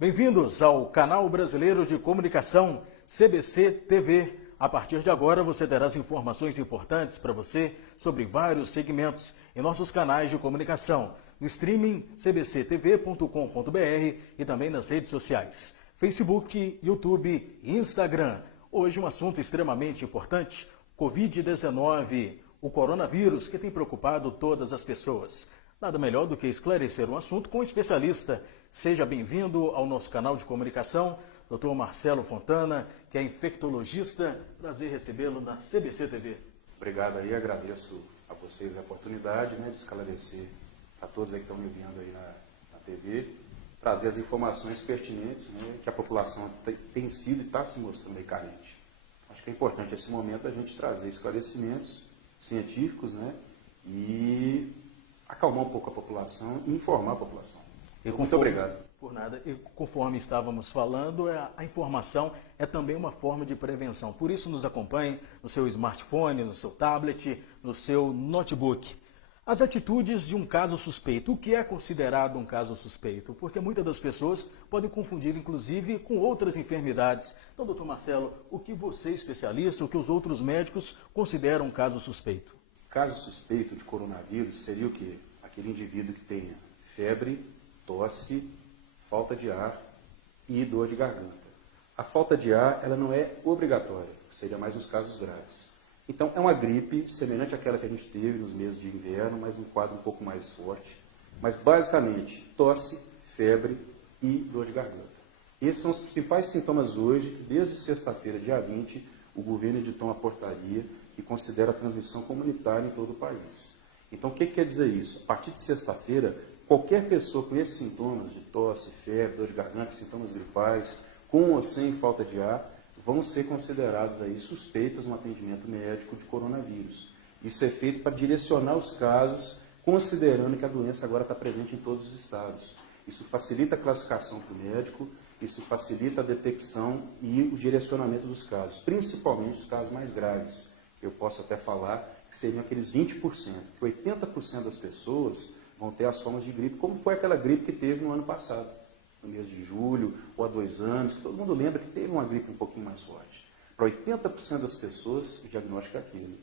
Bem-vindos ao Canal Brasileiro de Comunicação, CBC TV. A partir de agora você terá as informações importantes para você sobre vários segmentos em nossos canais de comunicação, no streaming cbctv.com.br e também nas redes sociais, Facebook, YouTube e Instagram. Hoje um assunto extremamente importante, Covid-19, o coronavírus que tem preocupado todas as pessoas. Nada melhor do que esclarecer um assunto com um especialista. Seja bem-vindo ao nosso canal de comunicação, Dr. Marcelo Fontana, que é infectologista. Prazer recebê-lo na CBC TV. Obrigado aí, agradeço a vocês a oportunidade de esclarecer a todos aí que estão me vendo aí na TV, trazer as informações pertinentes que a população tem sido e está se mostrando aí carente. Acho que é importante nesse momento a gente trazer esclarecimentos científicos e acalmar um pouco a população e informar a população. Muito obrigado. Por nada. E conforme estávamos falando, a informação é também uma forma de prevenção. Por isso nos acompanhe no seu smartphone, no seu tablet, no seu notebook. As atitudes de um caso suspeito. O que é considerado um caso suspeito? Porque muitas das pessoas podem confundir, inclusive, com outras enfermidades. Então, doutor Marcelo, o que você, especialista, o que os outros médicos consideram um caso suspeito? Caso suspeito de coronavírus seria o quê? Aquele indivíduo que tenha febre, tosse, falta de ar e dor de garganta. A falta de ar ela não é obrigatória, seria mais nos casos graves. Então, é uma gripe semelhante àquela que a gente teve nos meses de inverno, mas num quadro um pouco mais forte. Mas, basicamente, tosse, febre e dor de garganta. Esses são os principais sintomas hoje, que desde sexta-feira, dia 20, o governo editou uma portaria que considera a transmissão comunitária em todo o país. Então, o que quer dizer isso? A partir de sexta-feira, qualquer pessoa com esses sintomas de tosse, febre, dor de garganta, sintomas gripais, com ou sem falta de ar, vão ser considerados aí suspeitas no atendimento médico de coronavírus. Isso é feito para direcionar os casos, considerando que a doença agora está presente em todos os estados. Isso facilita a classificação para o médico, isso facilita a detecção e o direcionamento dos casos, principalmente os casos mais graves. Eu posso até falar que seriam aqueles 20%, que 80% das pessoas vão ter as formas de gripe, como foi aquela gripe que teve no ano passado, no mês de julho, ou há 2 anos, que todo mundo lembra que teve uma gripe um pouquinho mais forte. Para 80% das pessoas, o diagnóstico é aquele.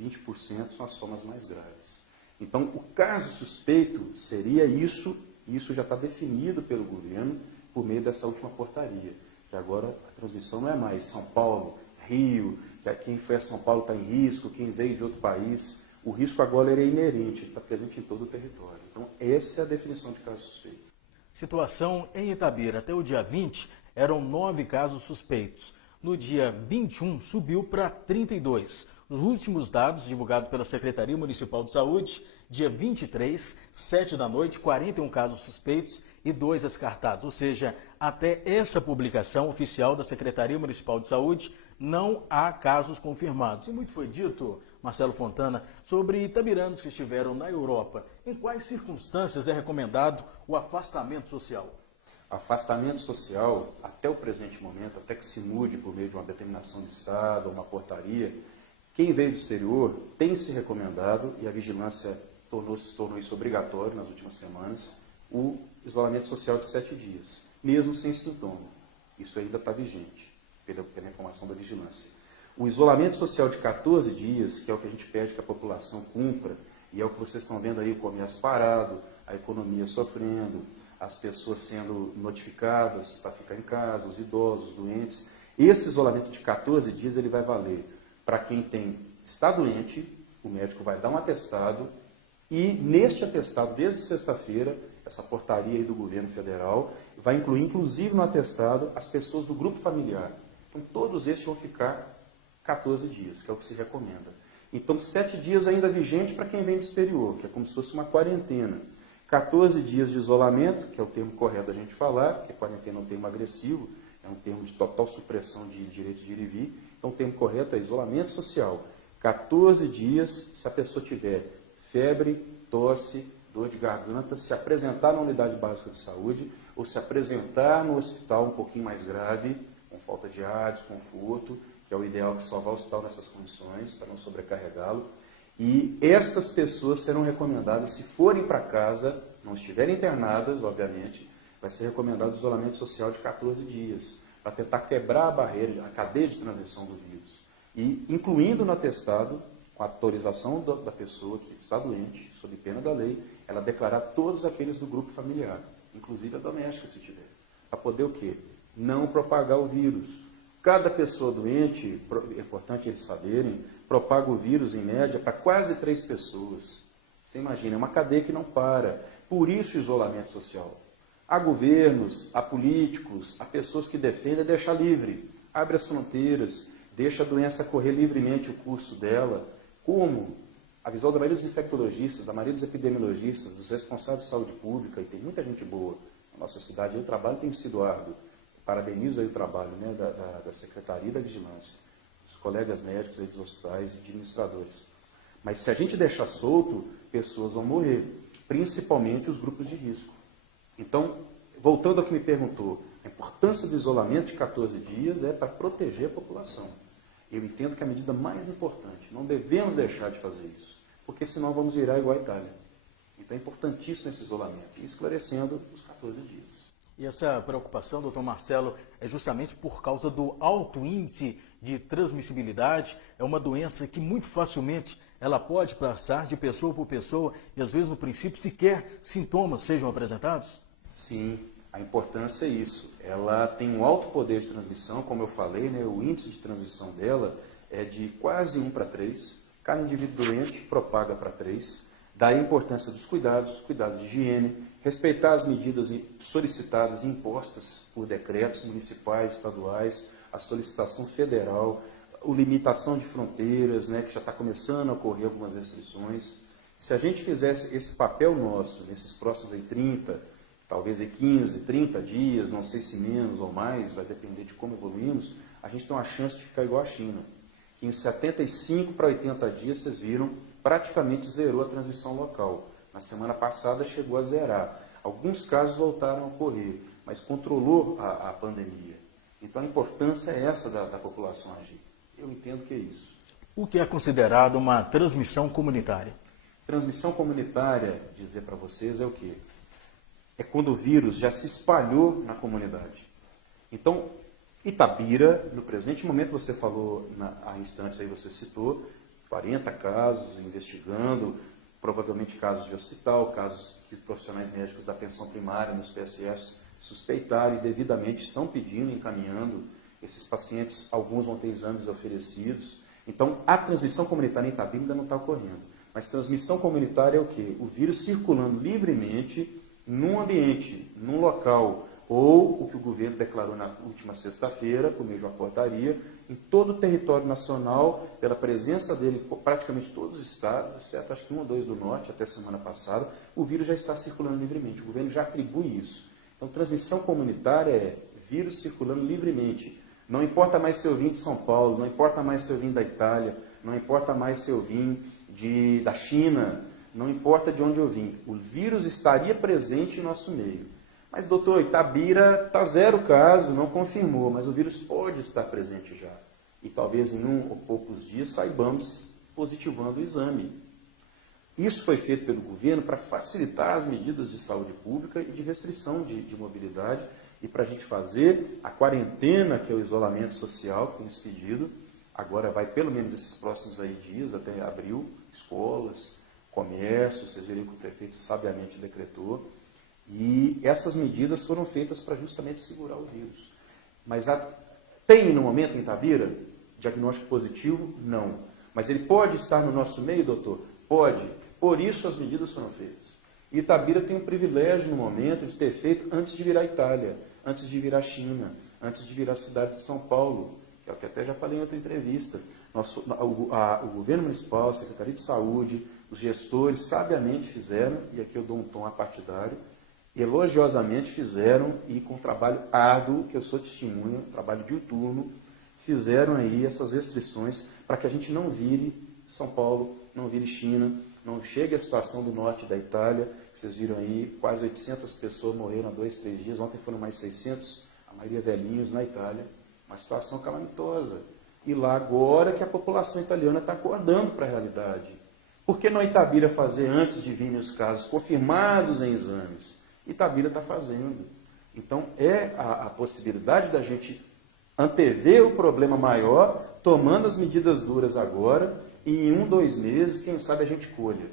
20% são as formas mais graves. Então, o caso suspeito seria isso, e isso já está definido pelo governo por meio dessa última portaria, que agora a transmissão não é mais São Paulo, Rio, que quem foi a São Paulo está em risco, quem veio de outro país. O risco agora é inerente, ele está presente em todo o território. Então, essa é a definição de caso suspeito. Situação em Itabira. Até o dia 20, eram 9 casos suspeitos. No dia 21, subiu para 32. Nos últimos dados divulgados pela Secretaria Municipal de Saúde, dia 23, 7 da noite, 41 casos suspeitos e 2 descartados. Ou seja, até essa publicação oficial da Secretaria Municipal de Saúde, não há casos confirmados. E muito foi dito, Marcelo Fontana, sobre itabiranos que estiveram na Europa. Em quais circunstâncias é recomendado o afastamento social? Afastamento social, até o presente momento, até que se mude por meio de uma determinação de Estado ou uma portaria, quem veio do exterior tem se recomendado, e a vigilância tornou isso obrigatório nas últimas semanas, o isolamento social de 7 dias, mesmo sem sintoma. Isso ainda está vigente, pela informação da vigilância. O isolamento social de 14 dias, que é o que a gente pede que a população cumpra, e é o que vocês estão vendo aí, o comércio parado, a economia sofrendo, as pessoas sendo notificadas para ficar em casa, os idosos, os doentes. Esse isolamento de 14 dias ele vai valer para quem está doente, o médico vai dar um atestado, e neste atestado, desde sexta-feira, essa portaria aí do governo federal vai incluir, inclusive no atestado, as pessoas do grupo familiar. Então, todos esses vão ficar 14 dias, que é o que se recomenda. Então, 7 dias ainda vigente para quem vem do exterior, que é como se fosse uma quarentena. 14 dias de isolamento, que é o termo correto da gente falar, porque quarentena é um termo agressivo, é um termo de total supressão de direito de ir e vir. Então, o termo correto é isolamento social. 14 dias, se a pessoa tiver febre, tosse, dor de garganta, se apresentar na unidade básica de saúde ou se apresentar no hospital um pouquinho mais grave, com falta de ar, desconforto, que é o ideal que só vá ao hospital nessas condições, para não sobrecarregá-lo. E estas pessoas serão recomendadas, se forem para casa, não estiverem internadas, obviamente, vai ser recomendado o isolamento social de 14 dias, para tentar quebrar a barreira, a cadeia de transmissão do vírus. E incluindo no atestado, com a autorização da pessoa que está doente, sob pena da lei, ela declarar todos aqueles do grupo familiar, inclusive a doméstica, se tiver. Para poder o quê? Não propagar o vírus. Cada pessoa doente, é importante eles saberem, propaga o vírus em média para quase 3 pessoas. Você imagina, é uma cadeia que não para. Por isso o isolamento social. Há governos, há políticos, há pessoas que defendem deixar livre. Abre as fronteiras, deixa a doença correr livremente o curso dela. Como? A visão da maioria dos infectologistas, da maioria dos epidemiologistas, dos responsáveis de saúde pública, e tem muita gente boa na nossa cidade, e o trabalho tem sido árduo. Parabenizo aí o trabalho, né, da Secretaria da Vigilância, dos colegas médicos aí dos hospitais e administradores. Mas se a gente deixar solto, pessoas vão morrer, principalmente os grupos de risco. Então, voltando ao que me perguntou, a importância do isolamento de 14 dias é para proteger a população. Eu entendo que é a medida mais importante. Não devemos deixar de fazer isso, porque senão vamos virar igual a Itália. Então é importantíssimo esse isolamento, e esclarecendo os 14 dias. E essa preocupação, doutor Marcelo, é justamente por causa do alto índice de transmissibilidade. É uma doença que muito facilmente ela pode passar de pessoa por pessoa e às vezes no princípio sequer sintomas sejam apresentados? Sim, a importância é isso. Ela tem um alto poder de transmissão, como eu falei, né, o índice de transmissão dela é de quase 1 para 3. Cada indivíduo doente propaga para 3. Daí a importância dos cuidados de higiene, respeitar as medidas solicitadas e impostas por decretos municipais, estaduais, a solicitação federal, a limitação de fronteiras, né, que já está começando a ocorrer algumas restrições. Se a gente fizesse esse papel nosso, nesses próximos aí 30, talvez aí 15, 30 dias, não sei se menos ou mais, vai depender de como evoluímos, a gente tem uma chance de ficar igual a China, que em 75 para 80 dias, vocês viram, praticamente zerou a transmissão local. Na semana passada chegou a zerar. Alguns casos voltaram a ocorrer, mas controlou a pandemia. Então a importância é essa da população agir. Eu entendo que é isso. O que é considerado uma transmissão comunitária? Transmissão comunitária, dizer para vocês, é o quê? É quando o vírus já se espalhou na comunidade. Então, Itabira, no presente momento, você falou, há instantes aí você citou, 40 casos investigando, provavelmente casos de hospital, casos que profissionais médicos da atenção primária nos PSFs suspeitaram e devidamente estão pedindo, encaminhando esses pacientes, alguns vão ter exames oferecidos. Então, a transmissão comunitária em Itabira ainda não está ocorrendo. Mas transmissão comunitária é o quê? O vírus circulando livremente num ambiente, num local, ou o que o governo declarou na última sexta-feira, por meio de uma portaria, em todo o território nacional, pela presença dele, praticamente todos os estados, exceto acho que 1 ou 2 do norte, até semana passada, o vírus já está circulando livremente. O governo já atribui isso. Então, transmissão comunitária é vírus circulando livremente. Não importa mais se eu vim de São Paulo, não importa mais se eu vim da Itália, não importa mais se eu vim da China, não importa de onde eu vim. O vírus estaria presente em nosso meio. Mas, doutor, Itabira está 0 caso, não confirmou, mas o vírus pode estar presente já. E talvez em 1 ou poucos dias saibamos positivando o exame. Isso foi feito pelo governo para facilitar as medidas de saúde pública e de restrição de mobilidade e para a gente fazer a quarentena, que é o isolamento social que tem esse pedido. Agora vai pelo menos esses próximos aí dias, até abril, escolas, comércio, vocês viram que o prefeito sabiamente decretou. E essas medidas foram feitas para justamente segurar o vírus. Mas tem no momento em Itabira diagnóstico positivo? Não. Mas ele pode estar no nosso meio, doutor? Pode. Por isso as medidas foram feitas. E Itabira tem o privilégio no momento de ter feito antes de virar Itália, antes de virar China, antes de virar a cidade de São Paulo, que é o que até já falei em outra entrevista. O governo municipal, a Secretaria de Saúde, os gestores sabiamente fizeram, e aqui eu dou um tom apartidário, elogiosamente fizeram e com trabalho árduo, que eu sou testemunha, trabalho diuturno, fizeram aí essas restrições para que a gente não vire São Paulo, não vire China, não chegue à situação do norte da Itália, que vocês viram aí, quase 800 pessoas morreram há 2, 3 dias, ontem foram mais 600, a maioria velhinhos na Itália, uma situação calamitosa. E lá agora que a população italiana está acordando para a realidade. Por que não Itabira fazer antes de virem os casos confirmados em exames? Itabira está fazendo. Então, é a possibilidade da gente antever o problema maior, tomando as medidas duras agora, e em 1, 2 meses, quem sabe a gente colha.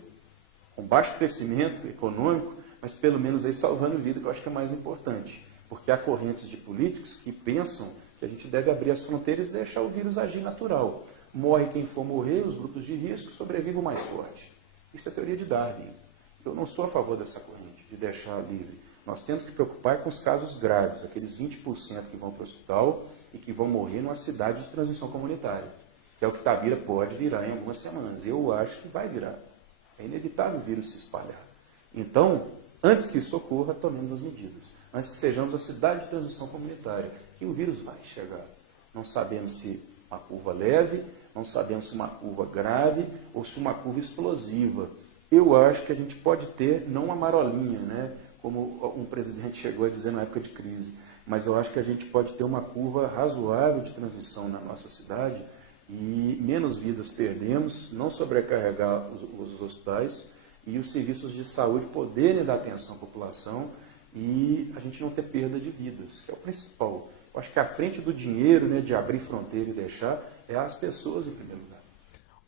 Com baixo crescimento econômico, mas pelo menos aí salvando vida, que eu acho que é mais importante. Porque há correntes de políticos que pensam que a gente deve abrir as fronteiras e deixar o vírus agir natural. Morre quem for morrer, os grupos de risco, sobrevive o mais forte. Isso é teoria de Darwin. Eu não sou a favor dessa corrente, de deixar livre. Nós temos que preocupar com os casos graves, aqueles 20% que vão para o hospital e que vão morrer numa cidade de transmissão comunitária, que é o que Itabira pode virar em algumas semanas. Eu acho que vai virar. É inevitável o vírus se espalhar. Então, antes que isso ocorra, tomemos as medidas. Antes que sejamos a cidade de transmissão comunitária, que o vírus vai chegar. Não sabemos se uma curva leve, não sabemos se uma curva grave ou se uma curva explosiva. Eu acho que a gente pode ter, não uma marolinha, né, como um presidente chegou a dizer na época de crise, mas eu acho que a gente pode ter uma curva razoável de transmissão na nossa cidade e menos vidas perdemos, não sobrecarregar os hospitais e os serviços de saúde poderem dar atenção à população e a gente não ter perda de vidas, que é o principal. Eu acho que à frente do dinheiro, né, de abrir fronteira e deixar, é as pessoas em primeiro lugar.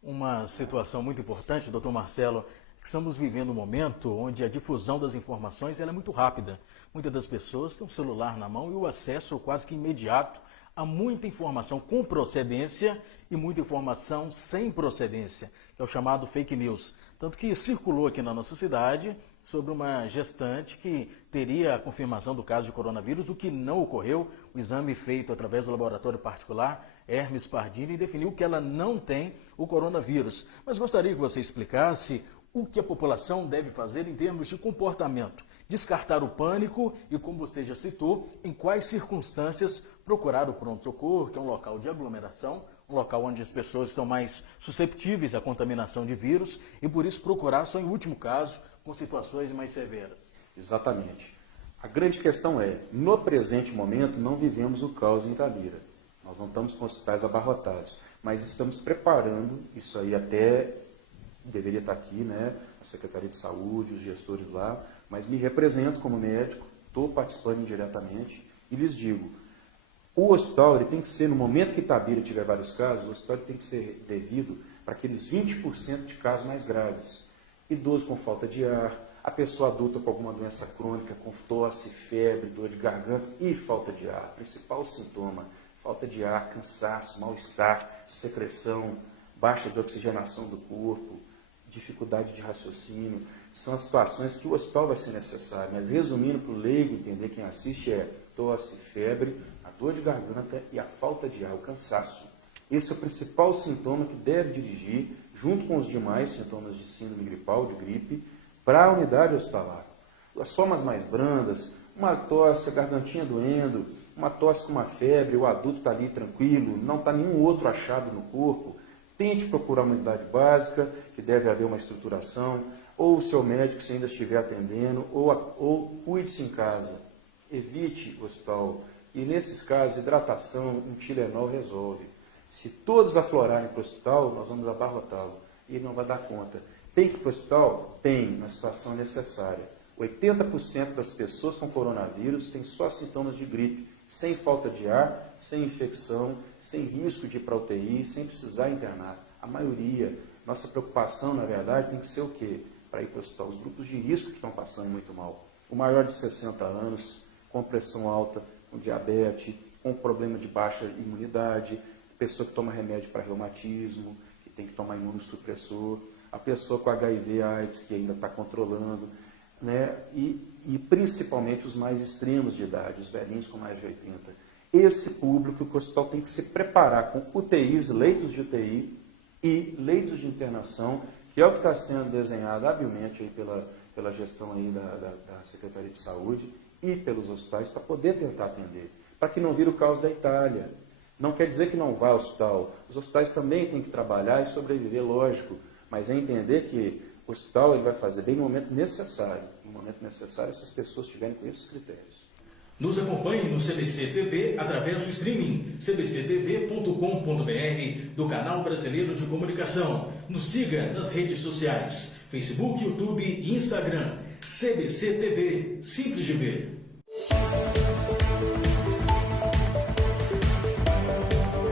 Uma situação muito importante, doutor Marcelo, que estamos vivendo um momento onde a difusão das informações ela é muito rápida. Muitas das pessoas têm um celular na mão e o acesso quase que imediato a muita informação com procedência e muita informação sem procedência, que é o chamado fake news. Tanto que circulou aqui na nossa cidade sobre uma gestante que teria a confirmação do caso de coronavírus, o que não ocorreu. O exame feito através do laboratório particular Hermes Pardini definiu que ela não tem o coronavírus. Mas gostaria que você explicasse o que a população deve fazer em termos de comportamento, descartar o pânico e, como você já citou, em quais circunstâncias procurar o pronto-socorro, que é um local de aglomeração, um local onde as pessoas estão mais susceptíveis à contaminação de vírus e, por isso, procurar só em último caso, com situações mais severas. Exatamente. A grande questão é, no presente momento, não vivemos o caos em Itabira. Nós não estamos com hospitais abarrotados, mas estamos preparando, isso aí até deveria estar aqui, né, a Secretaria de Saúde, os gestores lá, mas me represento como médico, estou participando indiretamente e lhes digo, o hospital ele tem que ser, no momento que Itabira tiver vários casos, o hospital tem que ser devido para aqueles 20% de casos mais graves. Idoso com falta de ar, a pessoa adulta com alguma doença crônica, com tosse, febre, dor de garganta e falta de ar. Principal sintoma, falta de ar, cansaço, mal-estar, secreção, baixa de oxigenação do corpo, dificuldade de raciocínio, são as situações que o hospital vai ser necessário. Mas resumindo para o leigo entender, quem assiste é tosse, febre, a dor de garganta e a falta de ar, o cansaço. Esse é o principal sintoma que deve dirigir, junto com os demais sintomas de síndrome gripal, de gripe, para a unidade hospitalar. As formas mais brandas, uma tosse, a gargantinha doendo, uma tosse com uma febre, o adulto está ali tranquilo, não está nenhum outro achado no corpo, tente procurar uma unidade básica, que deve haver uma estruturação, ou o seu médico, se ainda estiver atendendo, ou cuide-se em casa. Evite o hospital. E nesses casos, hidratação, um Tilenol resolve. Se todos aflorarem para o hospital, nós vamos abarrotá-lo. E ele não vai dar conta. Tem que ir para o hospital? Tem, na situação necessária. 80% das pessoas com coronavírus têm só sintomas de gripe, sem falta de ar, sem infecção, sem risco de ir para a UTI, sem precisar internar. A maioria, nossa preocupação, na verdade, tem que ser o quê? Para ir para o hospital. Os grupos de risco que estão passando muito mal. O maior de 60 anos, com pressão alta, com diabetes, com problema de baixa imunidade, pessoa que toma remédio para reumatismo, que tem que tomar imunossupressor, a pessoa com HIV AIDS, que ainda está controlando, né? E principalmente os mais extremos de idade, os velhinhos com mais de 80. Esse público que o hospital tem que se preparar com UTIs, leitos de UTI e leitos de internação, que é o que está sendo desenhado habilmente aí pela gestão aí da Secretaria de Saúde e pelos hospitais para poder tentar atender, para que não vire o caos da Itália. Não quer dizer que não vá ao hospital. Os hospitais também têm que trabalhar e sobreviver, lógico, mas é entender que o hospital ele vai fazer bem no momento necessário. No momento necessário, essas pessoas estiverem com esses critérios. Nos acompanhe no CBC TV através do streaming cbctv.com.br do Canal Brasileiro de Comunicação. Nos siga nas redes sociais, Facebook, YouTube e Instagram. CBC TV, simples de ver.